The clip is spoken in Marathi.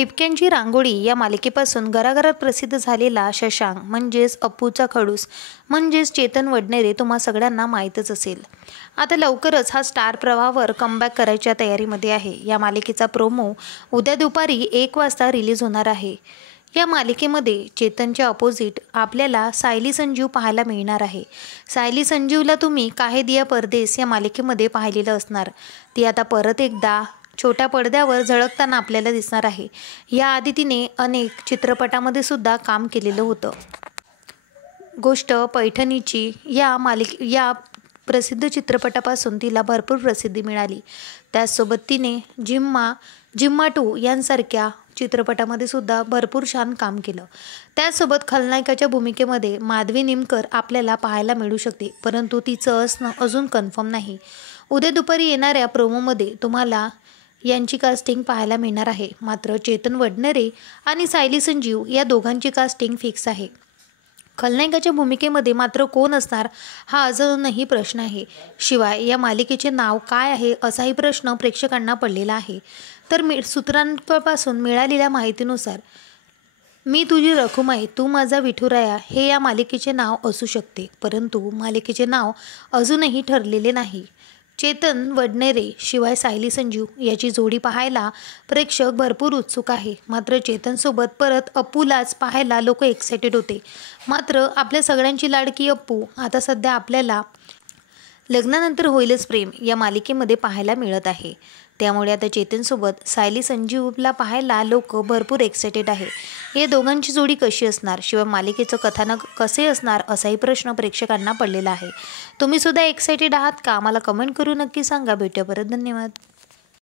ठिपक्यांची रांगोळी या मालिकेपासून घराघरात प्रसिद्ध झालेला शशांक म्हणजेच अप्पूचा खडूस म्हणजेच चेतन वडनेरे तुम्हा सगळ्यांना माहीतच असेल। आता लवकरच हा स्टार प्रवाहावर कमबॅक करायच्या तयारीमध्ये आहे। या मालिकेचा प्रोमो उद्या दुपारी 1 वाजता रिलीज होणार आहे। या मालिकेमध्ये चेतनच्या अपोजिट आपल्याला सायली संजीव पाहायला मिळणार आहे। सायली संजीवला तुम्ही काहे दिया परदेस या मालिकेमध्ये पाहिलेलं असणार। ती आता परत एकदा छोट्या पडद्यावर झळकताना आपल्याला दिसणार आहे। याआधी तिने अनेक चित्रपटामध्ये सुद्धा काम केलेलं होतं। गोष्ट पैठणीची या प्रसिद्ध चित्रपटापासून तिला भरपूर प्रसिद्धी मिळाली। त्याचसोबत तिने जिम्मा 2 यांसारख्या चित्रपटामध्ये सुद्धा भरपूर छान काम केलं। त्याचसोबत खलनायकाच्या भूमिकेमध्ये माधवी निमकर आपल्याला पाहायला मिळू शकते, परंतु तिचं असणं अजून कन्फर्म नाही। उद्या दुपारी येणाऱ्या प्रोमोमध्ये तुम्हाला यांची कास्टिंग पाहायला मिळणार आहे। मात्र चेतन वडनेरे आणि सायली संजीव या दोघांची कास्टिंग फिक्स आहे। खलनायकाच्या भूमिकेमध्ये मात्र कोण असणार हा अजूनही प्रश्न आहे। शिवाय या मालिकेचे नाव काय आहे असाही प्रश्न प्रेक्षकांना पडलेला आहे। तर सूत्रांपासून मिळालेल्या माहितीनुसार मी तुझी रखुमाई तू माझा विठुराया हे या मालिकेचे नाव असू शकते, परंतु मालिकेचे नाव अजूनही ठरलेले नाही। चेतन वडनेरे शिवाय सायली संजीव याची जोडी पाहायला प्रेक्षक भरपूर उत्सुक आहे। मात्र चेतनसोबत परत अप्पूलाच पाहायला लोक एक्सायटेड होते। मात्र आपल्या सगळ्यांची लाडकी अप्पू आता सध्या आपल्याला लग्नानंतर होईलच प्रेम या मालिकेमध्ये पाहायला मिळत आहे। त्यामुळे आता चेतनसोबत सायली संजीवला पाहायला लोक भरपूर एक्सायटेड आहे। या दोघांची जोडी कशी असणार, शिवाय मालिकेचं कथानक कसे असणार असाही प्रश्न प्रेक्षकांना पडलेला आहे। तुम्ही सुद्धा एक्सायटेड आहात का? मला कमेंट करून नक्की सांगा। भेटूया परत, धन्यवाद।